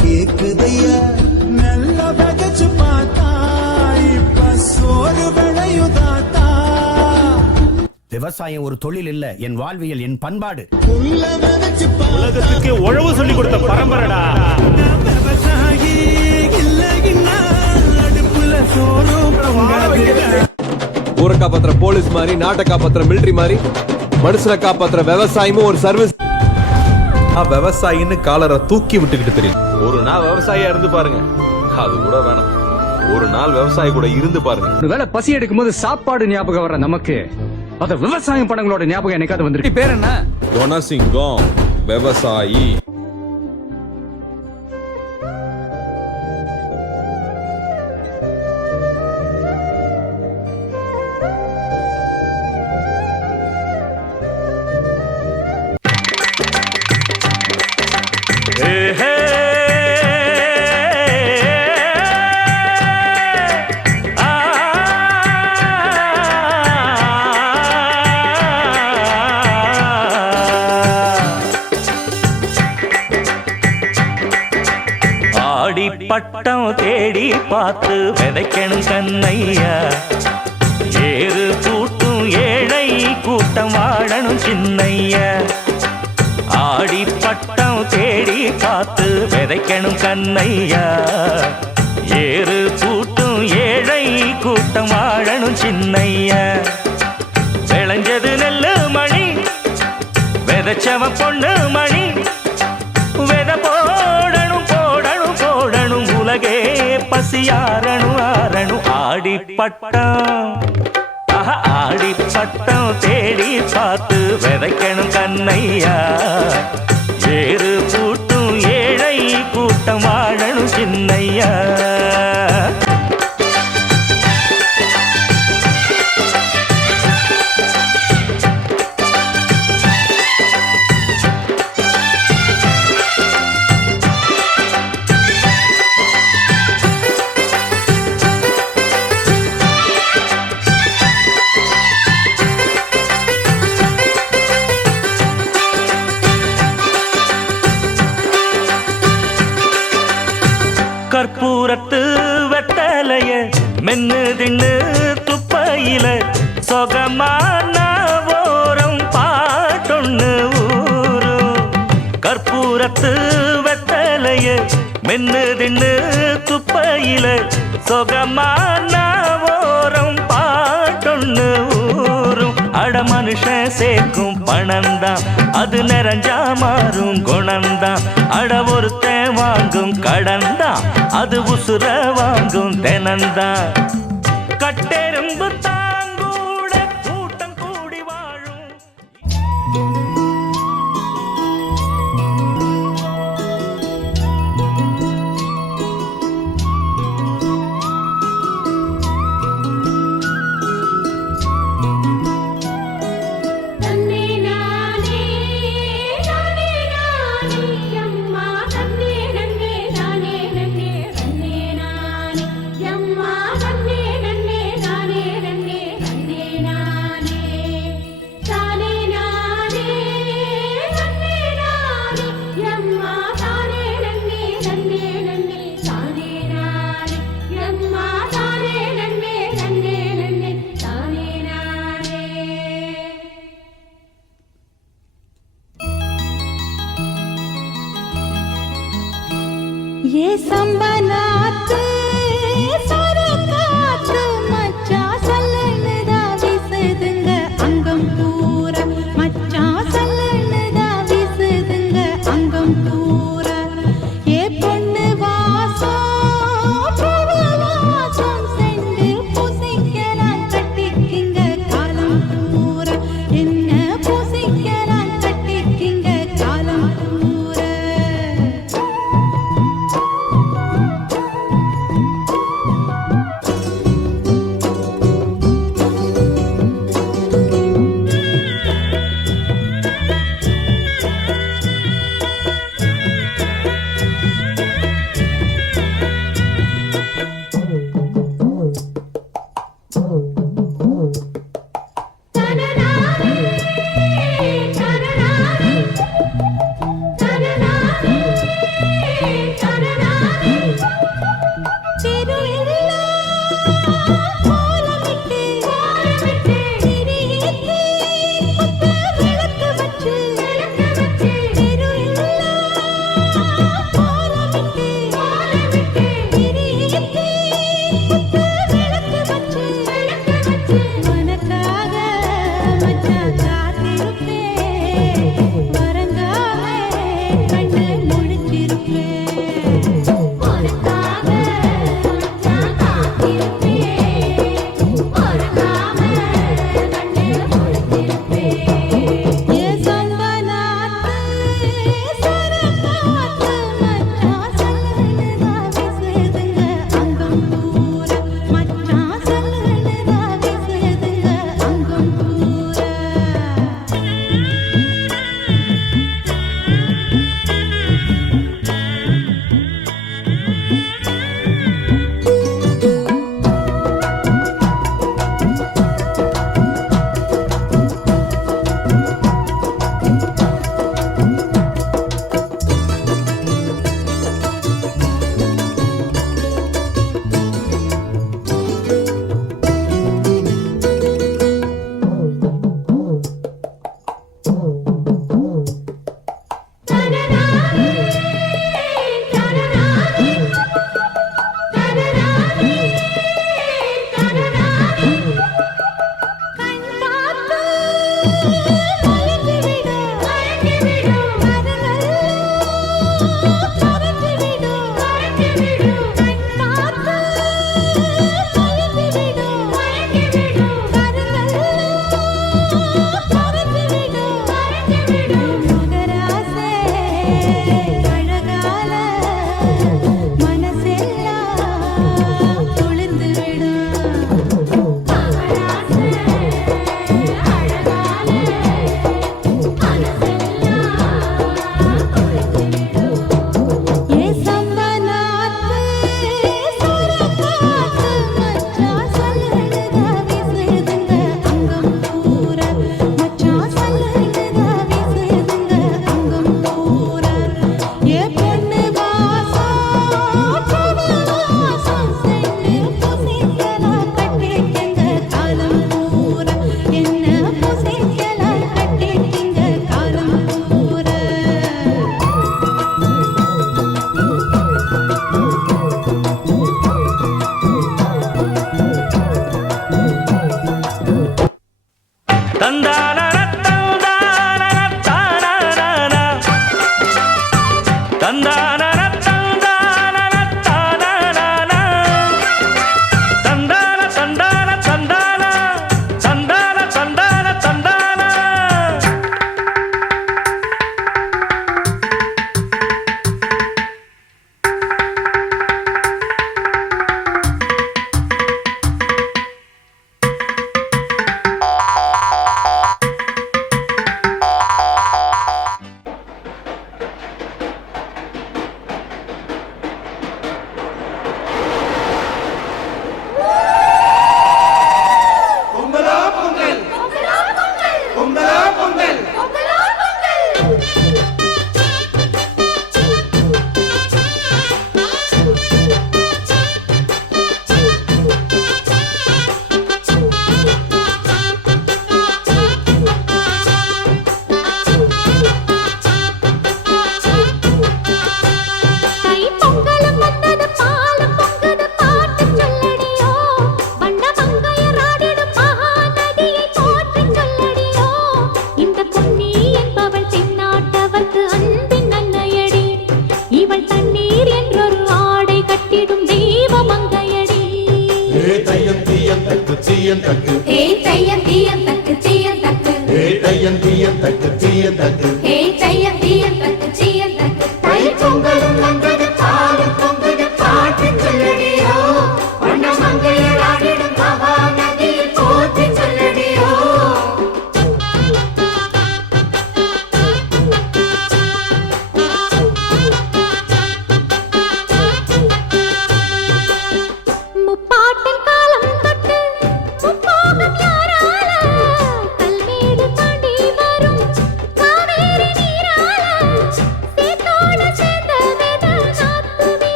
கேக்குதையா? நல்ல விதைச்சு பார்த்தா இப்ப சோறு விளையுதாத்தா? விவசாயம் ஒரு தொழில் இல்ல என் வாழ்வியல் என் பண்பாடு. உலகத்துக்கு உழவு சொல்லி கொடுத்த பரம்பரைடா. விவசாயி இல்லைன்னா அடுப்புல சோறும் ஊரை காப்பாத்துற போலீஸ் மாதிரி நாட்டை காப்பாத்துற மிலிட்டரி மாதிரி மனுஷனை காப்பாத்துற விவசாயமும் ஒரு சர்வீஸ் விவசாயின்னு காலரை தூக்கி விட்டுக்கிட்டு தெரியும் ஒரு நாள் விவசாயியா இருந்து பாருங்க. அது கூட வேணாம். ஒரு நாள் விவசாயி கூட இருந்து பாருங்க. ஒருவேளை பசி எடுக்கும் போது சாப்பாடு ஞாபகம் வர நமக்கு. அத விவசாயம் படங்களோட ஞாபகம் என்னைக்காவது வந்துருக்கு பேர் என்ன? குணசிங்கம் விவசாயி. பட்டம் தேடி காத்து விதைக்கணும் கண்ணையா? ஏறு கூட்டும் ஏழை கூட்டம் வாழணும் சின்னையா? விளைஞ்சது நெல்லு மணி விதைச்சவ பொண்ணு மணி வித போடணும் போடணும் போடணும் உலகே பசியாரணும் ஆரணும் ஆடி பட்டம் ஆஹா, ஆடி பட்டம் தேடி பார்த்து விதைக்கணும் கண்ணையா? சேரு கூட்டும் ஏழை கூட்டம் வாழணும் சின்னையா. பணம்தான் அது நிறைஞ்சா மாறும் குணம்தான். அட ஒருத்த வாங்கும் கடன்தான். அது உசுர வாங்கும் தினந்தான் கட்டெரும்பு தான். Thank you.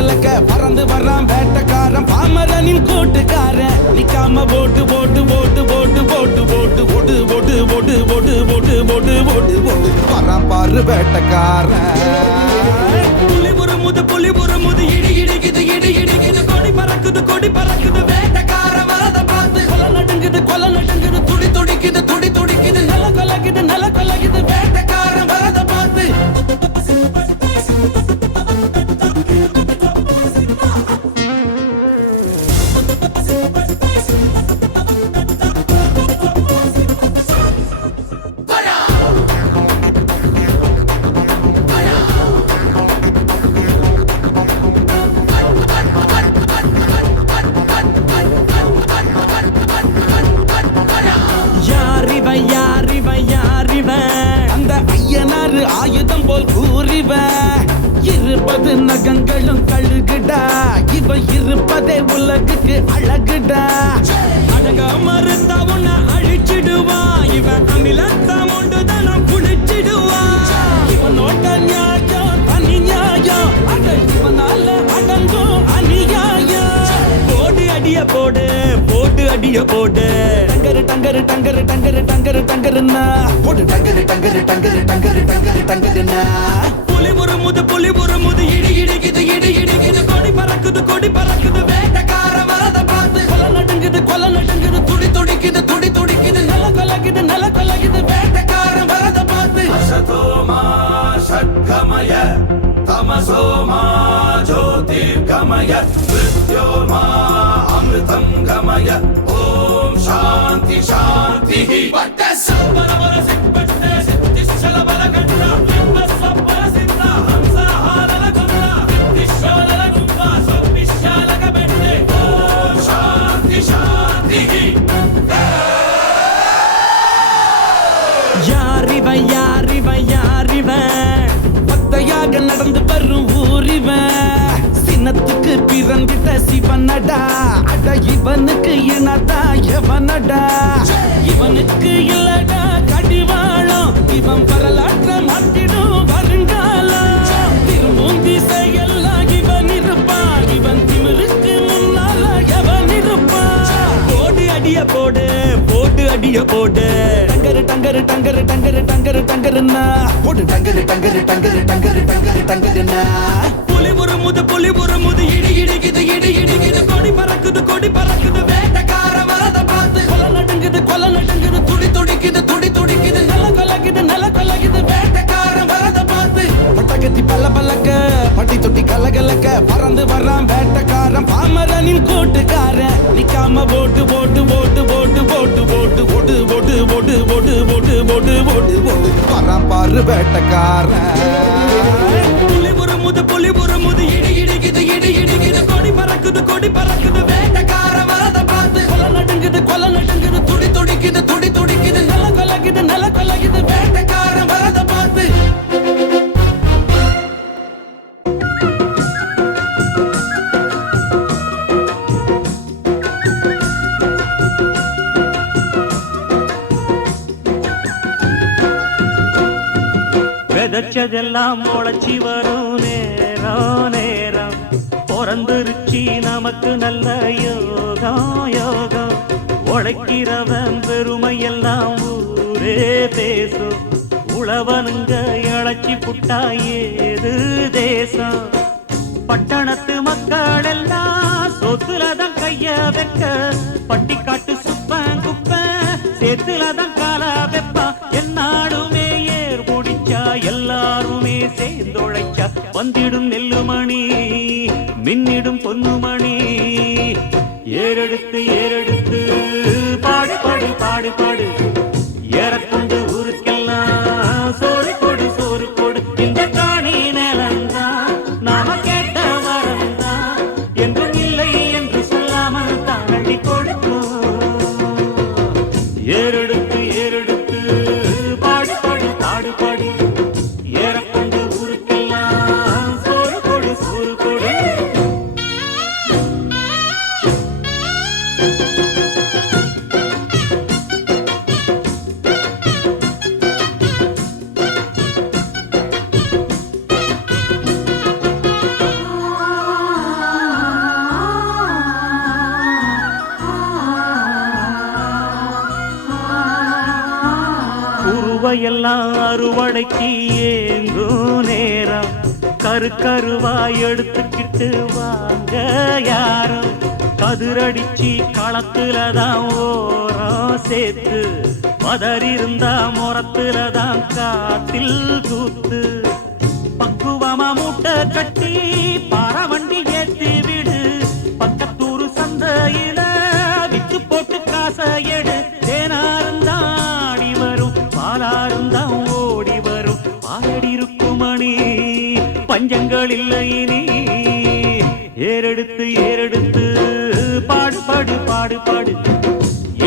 தொட்டி பறந்து வர்றான் வேட்டக்காரன் பாமரனின் கூட்டுக்காரன் நிக்காம போட்டு போட்டு போட்டு போட்டு போட்டு போட்டு போட்டு போட்டு போட்டு போட்டு போட்டு போட்டு போட்டு போட்டு வர்றான் பாரு வேட்டக்காரன் புலி முறுமுது புலி முறுமுது இடி இடிக்குது இடி இடிக்குது கொடி பறக்குது கொடி பறக்குது வேட்டக்கார வரத பார்த்து கொலை நடுங்குது கொலை நடுங்குது துடி துடிக்குது துடி துடிக்குது நில கொலகுது நில கொலகுது வேட்டை Pasito, pasito, pasito, pasito, pasito, pasito, pasito, pasito, அடிய போடு போட்டு அடிய போடு. டங்கரு டங்கரு டங்கரு டங்கரு டங்கரு டங்கருன்னா போடு டங்கரு டங்கரு டங்கரு டங்கரு டங்கரு டங்கருன்னா புலி முறுமுது புலி முறுமுது இடி இடிக்குது இடி இடிக்குது. கொடி பறக்குது கொடி பறக்குது. வேட்டக்கார வரத பார்த்து கொல நடுங்குது கொல நடுங்குது. துடி துடிக்குது துடி துடிக்குது. நல கொலகுது நல கொலகுது வேட்டக்கார வரத பார்த்து அசதோமா ஷட்கமய सोमा ज्योतिर्गमय मृत्योर्मा अमृतं गमय ॐ शान्ति शान्तिः அட இவனுக்கு இனதா எவனடா? இவனுக்கு இல்லடா? கடிவாளம். இவன் வரலாற்ற மாட்டிடும் வருங்காலம். திரும்பும் திசையெல்லாம் இவன் இருப்பான். இவன் திமிருக்கு முன்னால எவன் இருப்பான்? போடு அடிய போடு போட்டு அடிய போடு. டங்கரு டங்கரு டங்கரு டங்கரு டங்கரு டங்கருன்னா போடு டங்கரு டங்கரு டங்கரு டங்கரு டங்கரு டங்கருன்னா புலி முறுமுது புலி முறுமுது இடி இடிக்குது இடி இடிக்குது. பல்ல பல்லக்க பட்டி தொட்டி கலகலக்க பறந்து வர்றான் வேட்டக்காரன் பாமரனின் கூட்டுக்காரன் நிக்காம போட்டு போட்டு போட்டு போட்டு போட்டு போட்டு போட்டு போட்டு போட்டு போட்டு போட்டு போட்டு போட்டு போட்டு வர்றான் பாரு வேட்டக்காரன் புலி முறுமுது புலி முறுமுது இடி இடிக்குது இடி இடிக்குது கொடி பறக்குது கொடி பறக்குது வேட்டக்கார வரத பார்த்து கொல நடுங்குது கொல நடுங்குது துடி துடிக்குது துடி துடிக்குது நில கொலகுது நில கொலகுது வேட்டக்கார விதைச்சதெல்லாம் முளைச்சி வரும் நேரம் நேரம். பிறந்துருச்சி நமக்கு நல்ல யோகம் யோகம் உழைக்கிறவன் பெருமையெல்லாம் ஊரே பேசும் உழவனுங்க இழைச்சி புட்டா ஏது தேசம்? பட்டணத்து மக்கள் எல்லாம் சொத்துலதான் கைய வைக்க. பட்டிக்காட்டு சுப்பன் குப்பன் சேத்துலதான் காலா வெப்ப. முடிச்சா வந்திடும் நெல்லுமணி மின்னிடும் பொன்னுமணி. ஏறெடுத்து ஏறெடுத்து பாடு பாடு பாடு பாடு. ஏறக்கொண்டு உருவையெல்லாம் அறுவடைக்கு ஏங்கும் நேரம் கரு கருவாய் எடுத்துக்கிட்டு வாங்க யாரும் கதிரடிச்சு களத்துல தான் ஓரம் சேர்த்து. மதறிருந்தா முறத்துல தான் காத்தில் தூத்து பக்குவமா மூட்டை கட்டி பாரவண்டி ஏத்தி விடு. பக்கத்தூர் சந்தையில வித்து போட்டு காசை எடு. பஞ்சங்கள் இல்லை இனி. ஏறெடுத்து ஏறெடுத்து பாடு பாடு பாடு பாடு.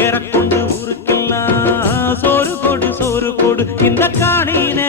ஏறக்கொண்டு ஊருக்கெல்லாம் சோறு கொடு சோறு கொடு இந்த காணின